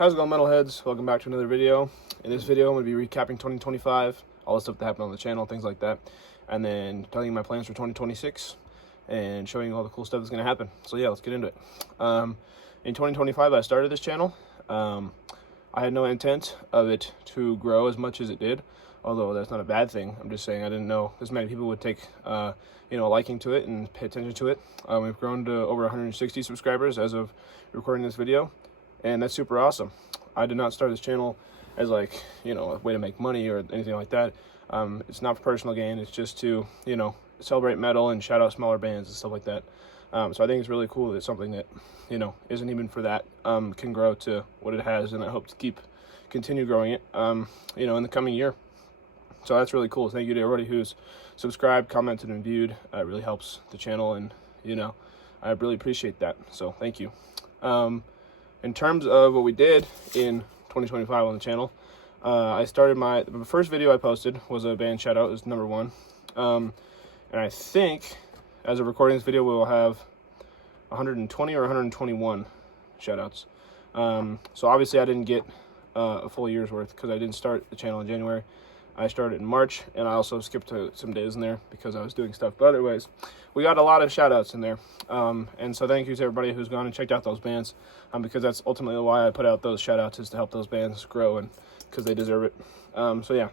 How's it going, metalheads? Welcome back to another video. In this video, I'm going to be recapping 2025, all the stuff that happened on the channel, things like that, and then telling you my plans for 2026 and showing you all the cool stuff that's going to happen. So yeah, let's get into it. In 2025, I started this channel. I had no intent of it to grow as much as it did, although that's not a bad thing. I'm just saying I didn't know as many people would take a liking to it and pay attention to it. We've grown to over 160 subscribers as of recording this video, and that's super awesome. I did not start this channel as a way to make money or anything like that. It's not for personal gain. It's just to celebrate metal and shout out smaller bands and stuff like that. So I think it's really cool that something that isn't even for that can grow to what it has, and I hope to continue growing it in the coming year. So that's really cool. Thank you to everybody who's subscribed, commented, and viewed. It really helps the channel, and I really appreciate that. So thank you. In terms of what we did in 2025 on the channel, I started the first video I posted was a band shout out. It was number 1. And I think as of recording this video, we will have 120 or 121 shout outs. So obviously I didn't get a full year's worth because I didn't start the channel in January. I started in March, and I also skipped some days in there because I was doing stuff. But otherwise, we got a lot of shout outs in there. And so thank you to everybody who's gone and checked out those bands, because that's ultimately why I put out those shout outs, is to help those bands grow and because they deserve it. So yeah,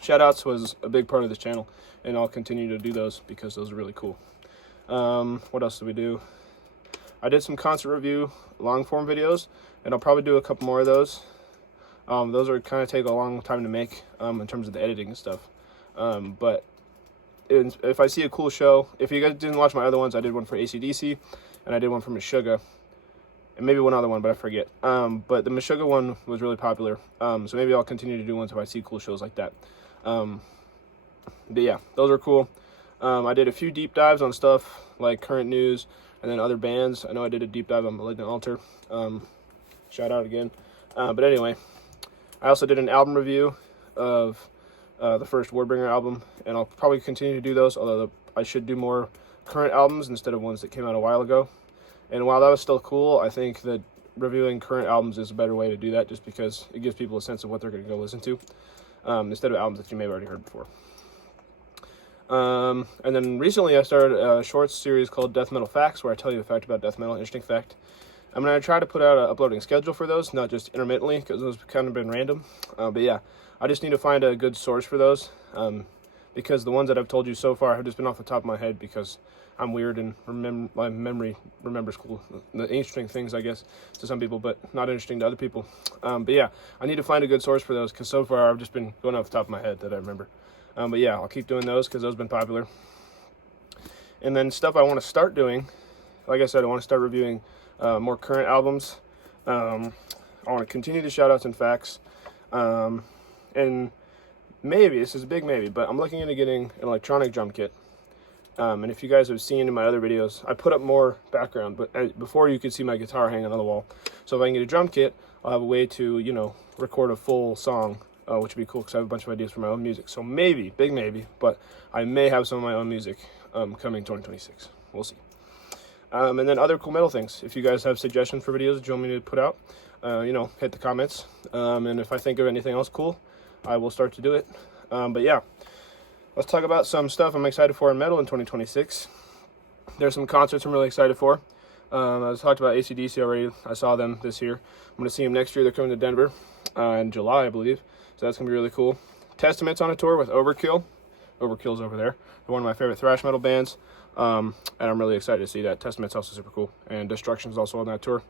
shout outs was a big part of this channel, and I'll continue to do those because those are really cool. What else did we do? I did some concert review long form videos, and I'll probably do a couple more of those. Those are kind of take a long time to make in terms of the editing and stuff. But if I see a cool show, if you guys didn't watch my other ones, I did one for AC/DC, and I did one for Meshuggah, and maybe one other one, but I forget. But the Meshuggah one was really popular, so maybe I'll continue to do ones if I see cool shows like that. But yeah, those are cool. I did a few deep dives on stuff like current news and then other bands. I know I did a deep dive on Malignant Altar. Shout out again. But anyway, I also did an album review of the first Wordbringer album, and I'll probably continue to do those, although I should do more current albums instead of ones that came out a while ago. And while that was still cool, I think that reviewing current albums is a better way to do that, just because it gives people a sense of what they're going to go listen to, instead of albums that you may have already heard before. And then recently I started a shorts series called Death Metal Facts, where I tell you a fact about death metal, interesting fact. I'm going to try to put out an uploading schedule for those, not just intermittently, because those have kind of been random. But yeah, I just need to find a good source for those, because the ones that I've told you so far have just been off the top of my head, because I'm weird and my memory remembers the interesting things, I guess, to some people, but not interesting to other people. But yeah, I need to find a good source for those, because so far I've just been going off the top of my head that I remember. But yeah, I'll keep doing those because those have been popular. And then stuff I want to start doing, like I said, I want to start reviewing more current albums. I want to continue the shout outs and facts. And maybe, this is a big maybe, but I'm looking into getting an electronic drum kit. And if you guys have seen in my other videos, I put up more background, but before you could see my guitar hanging on the wall. So if I can get a drum kit, I'll have a way to, record a full song, which would be cool because I have a bunch of ideas for my own music. So maybe, big maybe, but I may have some of my own music coming 2026. We'll see. And then other cool metal things. If you guys have suggestions for videos that you want me to put out, hit the comments. And if I think of anything else cool, I will start to do it. But yeah, let's talk about some stuff I'm excited for in metal in 2026. There's some concerts I'm really excited for. I talked about AC/DC already. I saw them this year. I'm going to see them next year. They're coming to Denver in July, I believe. So that's going to be really cool. Testament's on a tour with Overkill. Overkill's over there. They're one of my favorite thrash metal bands. And I'm really excited to see that. Testament's also super cool. And Destruction's also on that tour.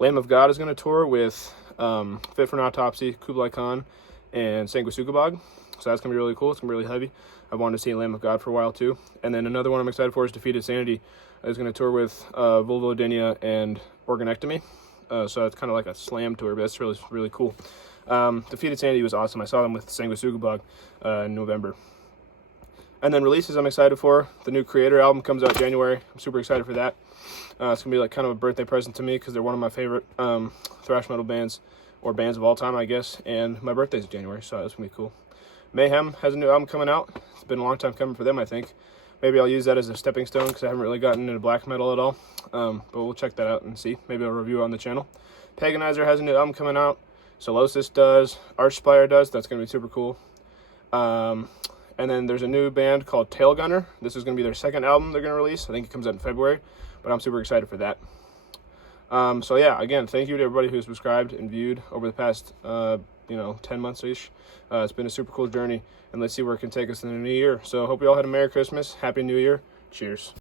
Lamb of God is going to tour with Fit for an Autopsy, Kublai Khan, and Sanguisugabog. So that's going to be really cool. It's going to be really heavy. I've wanted to see Lamb of God for a while too. And then another one I'm excited for is Defeated Sanity. Is going to tour with Vulvodynia and Organectomy. So it's kind of like a slam tour, but that's really, really cool. Defeated Sanity was awesome. I saw them with Sanguisugabog in November. And then releases I'm excited for. The new Creator album comes out January. I'm super excited for that. It's going to be like kind of a birthday present to me because they're one of my favorite thrash metal bands, or bands of all time, I guess. And my birthday's in January, so that's going to be cool. Mayhem has a new album coming out. It's been a long time coming for them, I think. maybe I'll use that as a stepping stone because I haven't really gotten into black metal at all. But we'll check that out and see. Maybe I'll review it on the channel. Paganizer has a new album coming out. Solosis does. Archspire does. That's going to be super cool. And then there's a new band called Tailgunner. This is going to be their second album they're going to release. I think it comes out in February, but I'm super excited for that. So yeah, again, thank you to everybody who subscribed and viewed over the past, 10 months-ish. It's been a super cool journey, and let's see where it can take us in the new year. So hope you all had a Merry Christmas, Happy New Year. Cheers.